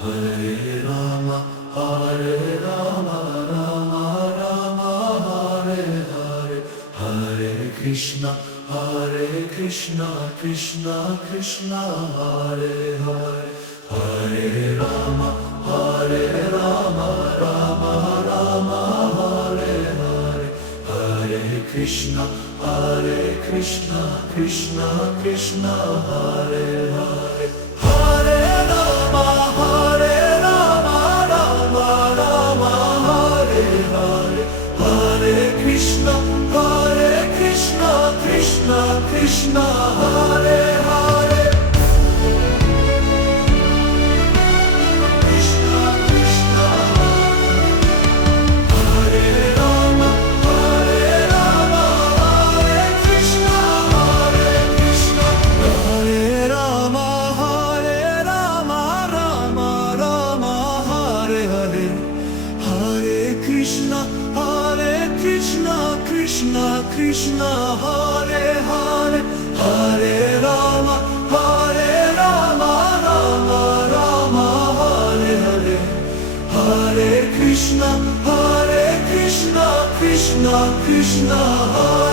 Hare Rama, Hare Rama, Rama Rama, Hare Hare, Hare Krishna, Krishna Krishna, Hare Hare, Hare Rama, Rama Rama, Hare Hare, Hare Krishna, Krishna Krishna, Hare Hare, Hare Rama, Rama Rama, Hare Hare, Hare Krishna, Krishna Krishna, Hare Hare. Krishna Krishna, Hare Rama, Hare Krishna, Hare Rama, Rama Rama, Hare Hare, Hare Krishna, Krishna Krishna, Hare Hare, Hare Rama, Rama Rama, Hare Hare, Hare Krishna, Krishna Krishna, Hare